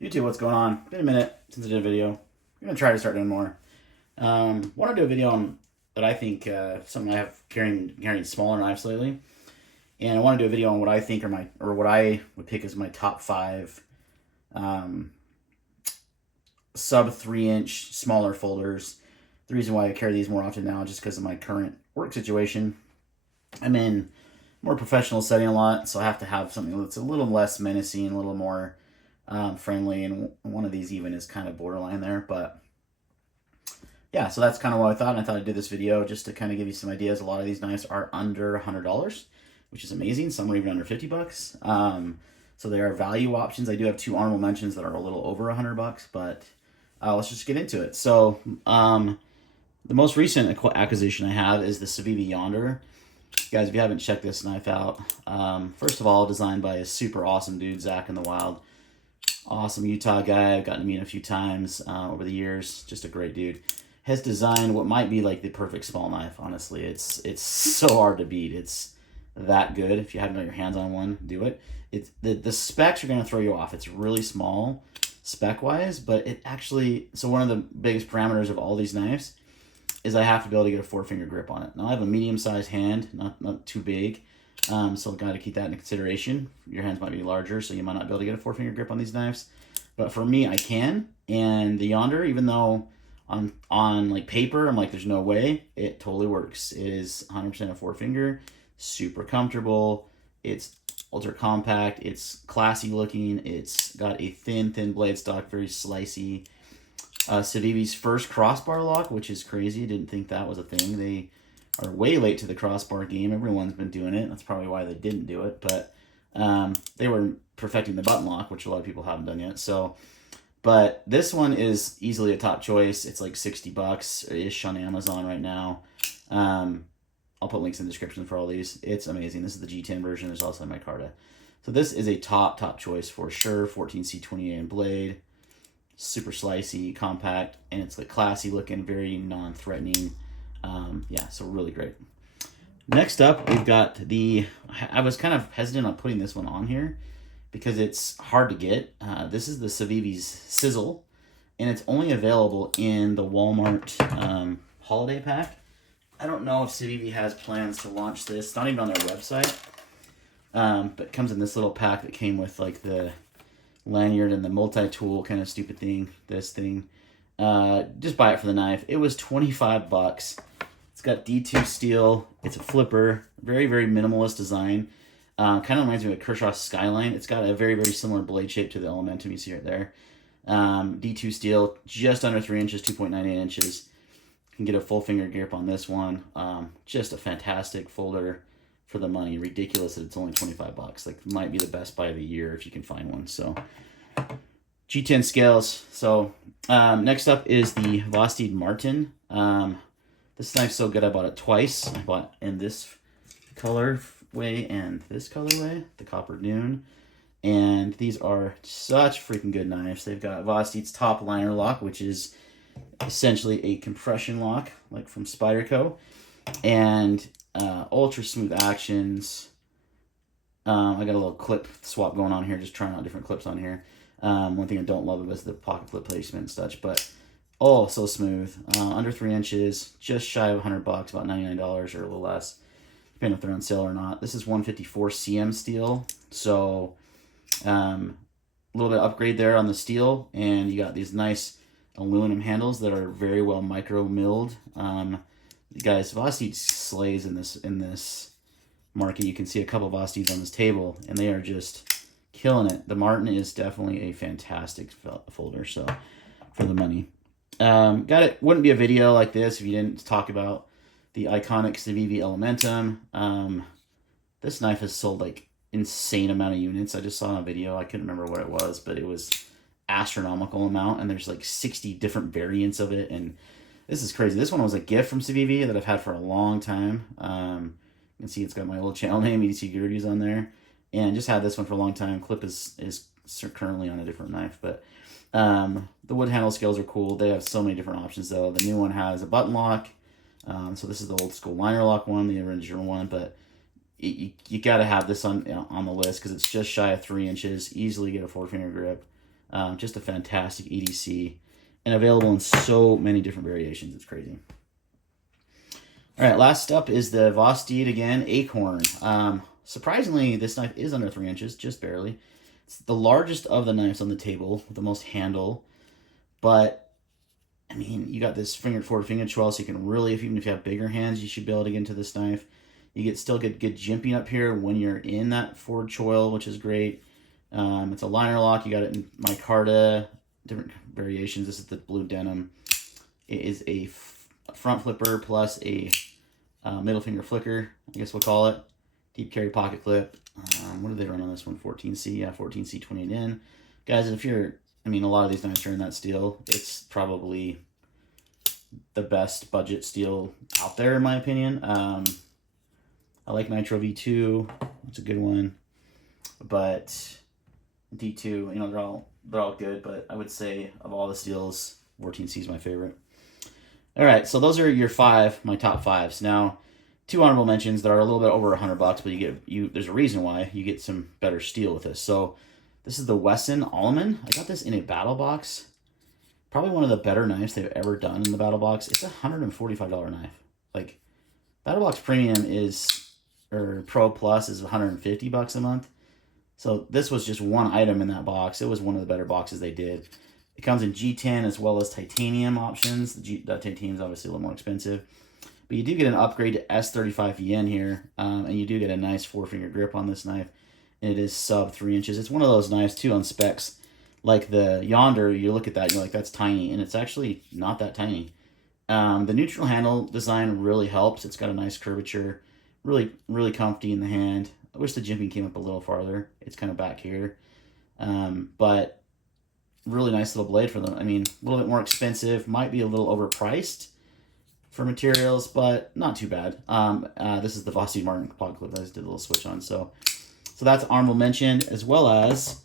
YouTube, what's going on? Been a minute since I did a video. I'm gonna try to start doing more. Want to do a video on that I think something I have carrying smaller knives lately, and I want to do a video on what I think are what I would pick as my top five um, sub 3 inch smaller folders. The reason why I carry these more often now is just because of my current work situation. I'm in more professional setting a lot, so I have to have something that's a little less menacing, a little more friendly, and one of these even is kind of borderline there. But yeah, so that's kind of what I thought. And I thought I'd do this video just to kind of give you some ideas. A lot of these knives are under $100, which is amazing. Some are even under $50. So there are value options. I do have two honorable mentions that are a little over $100, but let's just get into it. So the most recent acquisition I have is the Civivi Yonder. Guys, if you haven't checked this knife out, first of all, designed by a super awesome dude, Zach in the Wild. Awesome Utah guy. I've gotten to meet him a few times over the years. Just a great dude. Has designed what might be like the perfect small knife, honestly. It's so hard to beat. It's that good. If you haven't got your hands on one, do it. It's the specs are going to throw you off. It's really small spec-wise, but it actually... So one of the biggest parameters of all these knives is I have to be able to get a 4-finger grip on it. Now I have a medium-sized hand, not too big. So got to keep that into consideration. Your hands might be larger, so you might not be able to get a 4-finger grip on these knives. But for me, I can. And the Yonder, even though on like paper, I'm like, there's no way, it totally works. It is 100% a 4-finger, super comfortable. It's ultra compact. It's classy looking. It's got a thin blade stock, very slicey. Civivi's first crossbar lock, which is crazy. Didn't think that was a thing. They are way late to the crossbar game. Everyone's been doing it. That's probably why they didn't do it. But they were perfecting the button lock, which a lot of people haven't done yet. So, but this one is easily a top choice. It's like $60-ish on Amazon right now. I'll put links in the description for all these. It's amazing. This is the G10 version. There's also my micarta. So this is a top choice for sure. 14C28 blade. Super slicey, compact, and it's like classy looking, very non-threatening. Yeah, so really great. Next up, we've got the... I was kind of hesitant on putting this one on here because it's hard to get. This is the Civivi Sizzle, and it's only available in the Walmart holiday pack. I don't know if Civivi has plans to launch this. It's not even on their website, but it comes in this little pack that came with like the lanyard and the multi-tool kind of stupid thing, this thing. Just buy it for the knife. It was $25. It's got D2 steel. It's a flipper. Very minimalist design. Kind of reminds me of a Kershaw Skyline. It's got a very similar blade shape to the Elementum you see right there. D2 steel, just under 3 inches, 2.98 inches. You can get a full finger grip on this one. Just a fantastic folder for the money. Ridiculous that it's only $25. Like, might be the best buy of the year if you can find one. So G10 scales. So next up is the Vosteed Martin. This knife's so good I bought it twice. I bought in this colorway and this colorway, the Copper Dune. And these are such freaking good knives. They've got Vosteed's top liner lock, which is essentially a compression lock, like from Spyderco. And ultra smooth actions. I got a little clip swap going on here, just trying out different clips on here. One thing I don't love is the pocket clip placement and such, but oh, so smooth. Under 3 inches, just shy of $100, about $99 or a little less, depending if they're on sale or not. This is 154 CM steel, so a little bit of upgrade there on the steel, and you got these nice aluminum handles that are very well micro milled. Guys, Vosteed slays in this market. You can see a couple of Vosteeds on this table, and they are just killing it. The Martin is definitely a fantastic folder, so for the money. Got it. Wouldn't be a video like this if you didn't talk about the iconic Civivi Elementum. This knife has sold like insane amount of units. I just saw on a video. I couldn't remember what it was, but it was astronomical amount, and there's like 60 different variants of it, and this is crazy. This one was a gift from Civivi that I've had for a long time. You can see it's got my old channel name, EDC Gerties, on there. And just had this one for a long time. Clip is currently on a different knife. But the wood handle scales are cool. They have so many different options, though. The new one has a button lock. So this is the old school liner lock one, the original one. But you got to have this on the list because it's just shy of 3 inches. Easily get a 4-finger grip. Just a fantastic EDC and available in so many different variations. It's crazy. All right, last up is the Vosteed again Acorn. Surprisingly, this knife is under 3 inches, just barely. It's the largest of the knives on the table with the most handle, but I mean, you got this forward finger choil, so you can really, even if you have bigger hands, you should be able to get into this knife. You still get good jimping up here when you're in that forward choil, which is great. It's a liner lock. You got it in micarta, different variations. This is the blue denim. It is a front flipper plus a middle finger flicker, I guess we'll call it. Deep carry pocket clip. What do they run on this one? 14C, yeah, 14C 28N. Guys, if you're, I mean, a lot of these knives are in that steel. It's probably the best budget steel out there, in my opinion. I like Nitro V2. It's a good one. But D2, you know, they're all good, but I would say of all the steels, 14C is my favorite. All right, so those are your my top 5s. Now, 2 honorable mentions that are a little bit over $100, but there's a reason why you get some better steel with this. So this is the WESN Allman. I got this in a battle box. Probably one of the better knives they've ever done in the battle box. It's a $145 knife. Like, battle box premium or Pro Plus is $150 a month. So this was just one item in that box. It was one of the better boxes they did. It comes in G10 as well as titanium options. The titanium is obviously a little more expensive. But you do get an upgrade to S35 yen here. And you do get a nice 4-finger grip on this knife. And it is sub 3 inches. It's one of those knives, too, on specs. Like the Yonder, you look at that and you're like, that's tiny. And it's actually not that tiny. The neutral handle design really helps. It's got a nice curvature. Really, really comfy in the hand. I wish the jimping came up a little farther. It's kind of back here. But really nice little blade for them. I mean, a little bit more expensive. Might be a little overpriced for materials, but not too bad. This is the Vosteed Martin pocket clip that I just did a little switch on. So that's honorable mention, as well as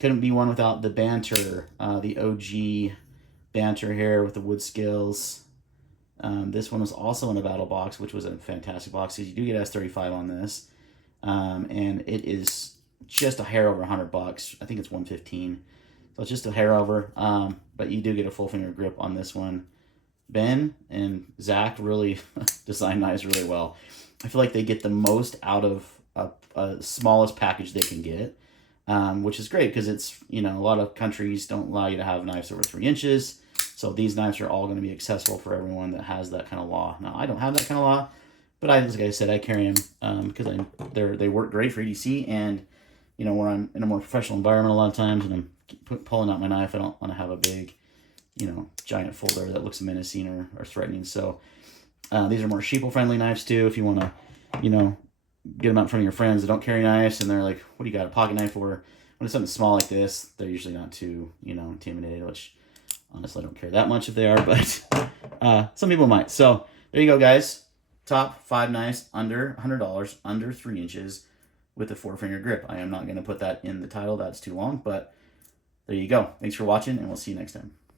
couldn't be one without the Banter, the OG Banter here with the wood scales. This one was also in the battle box, which was a fantastic box. You do get S35 on this. And it is just a hair over $100. I think it's $115. So it's just a hair over. But you do get a full finger grip on this one. Ben and Zach really design knives really well. I feel like they get the most out of a smallest package they can get, which is great because it's, you know, a lot of countries don't allow you to have knives over 3 inches. So these knives are all going to be accessible for everyone that has that kind of law. Now, I don't have that kind of law, but like I said, I carry them because they work great for EDC, and, you know, where I'm in a more professional environment a lot of times and I'm pulling out my knife, I don't want to have a big, you know, giant folder that looks menacing or threatening. So these are more sheeple-friendly knives too. If you want to, you know, get them out in front of your friends that don't carry knives and they're like, what do you got a pocket knife for? When it's something small like this, they're usually not too, you know, intimidated, which honestly I don't care that much if they are, but some people might. So there you go, guys. Top 5 knives under $100, under 3 inches with a 4-finger grip. I am not going to put that in the title. That's too long, but there you go. Thanks for watching, and we'll see you next time.